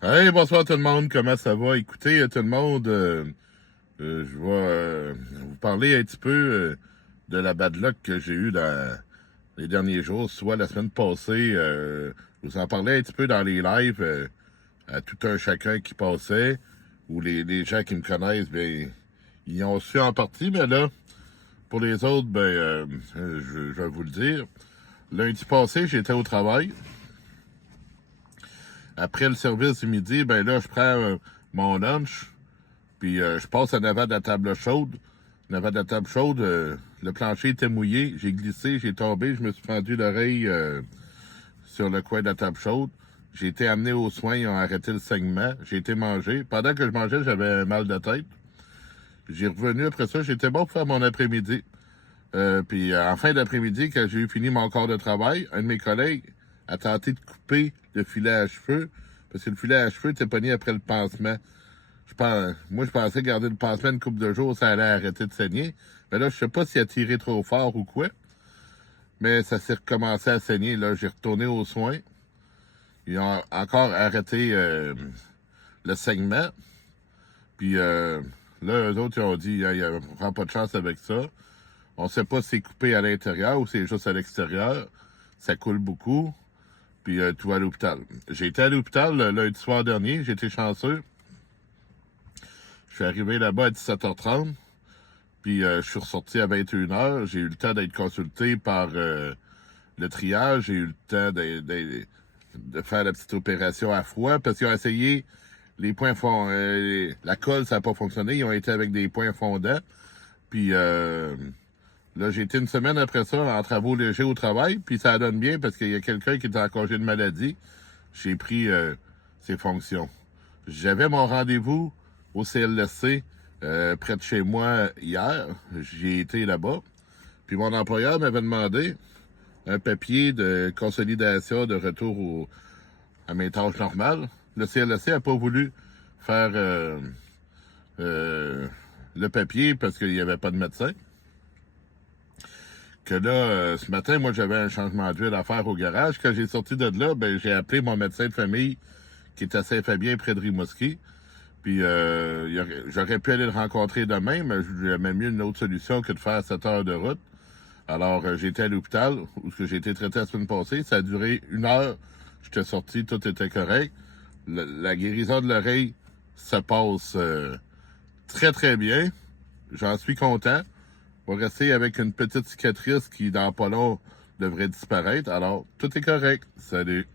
Hey, bonsoir tout le monde, comment ça va? Écoutez, tout le monde, je vais vous parler un petit peu de la bad luck que j'ai eue dans les derniers jours, soit la semaine passée. Je vous en parlais un petit peu dans les lives à tout un chacun qui passait, ou les gens qui me connaissent, ben, ils ont su en partie, mais là, pour les autres, ben, je vais vous le dire. Lundi passé, j'étais au travail. Après le service du midi, ben là, je prends mon lunch. Puis je passe en avant de la table chaude. En avant de la table chaude, le plancher était mouillé. J'ai glissé, j'ai tombé, je me suis fendu l'oreille sur le coin de la table chaude. J'ai été amené aux soins, ils ont arrêté le saignement. J'ai été mangé. Pendant que je mangeais, j'avais mal de tête. J'ai revenu après ça, j'étais bon pour faire mon après-midi. Puis en fin d'après-midi, quand j'ai eu fini mon corps de travail, un de mes collègues a tenté de couper le filet à cheveux, parce que le filet à cheveux était pogné après le pansement. Moi, je pensais garder le pansement une couple de jours, ça allait arrêter de saigner. Mais là, je sais pas s'il a tiré trop fort ou quoi. Mais ça s'est recommencé à saigner. Là, j'ai retourné aux soins. Ils ont encore arrêté le saignement. Puis là, eux autres, ils ont dit, il n'y a vraiment pas de chance avec ça. On sait pas si c'est coupé à l'intérieur ou si c'est juste à l'extérieur. Ça coule beaucoup. Puis tout à l'hôpital. J'ai été à l'hôpital lundi soir dernier. J'ai été chanceux. Je suis arrivé là-bas à 17h30. Puis je suis ressorti à 21h. J'ai eu le temps d'être consulté par le triage. J'ai eu le temps de faire la petite opération à froid parce qu'ils ont essayé les points fondants. La colle, ça n'a pas fonctionné. Ils ont été avec des points fondants. Puis là, j'ai été une semaine après ça en travaux légers au travail. Puis ça donne bien parce qu'il y a quelqu'un qui est en congé de maladie. J'ai pris ses fonctions. J'avais mon rendez-vous au CLSC près de chez moi hier. J'ai été là-bas. Puis mon employeur m'avait demandé un papier de consolidation de retour à mes tâches normales. Le CLSC n'a pas voulu faire le papier parce qu'il n'y avait pas de médecin. Que là, ce matin, moi, j'avais un changement d'huile à faire au garage. Quand j'ai sorti de là, ben, j'ai appelé mon médecin de famille qui est à Saint-Fabien, près de Rimouski. Puis j'aurais pu aller le rencontrer demain, mais j'aimais mieux une autre solution que de faire 7 heures de route. Alors, j'étais à l'hôpital, où j'ai été traité la semaine passée. Ça a duré 1 heure. J'étais sorti, tout était correct. La guérison de l'oreille se passe très, très bien. J'en suis content. On va rester avec une petite cicatrice qui, dans pas long, devrait disparaître. Alors, tout est correct. Salut.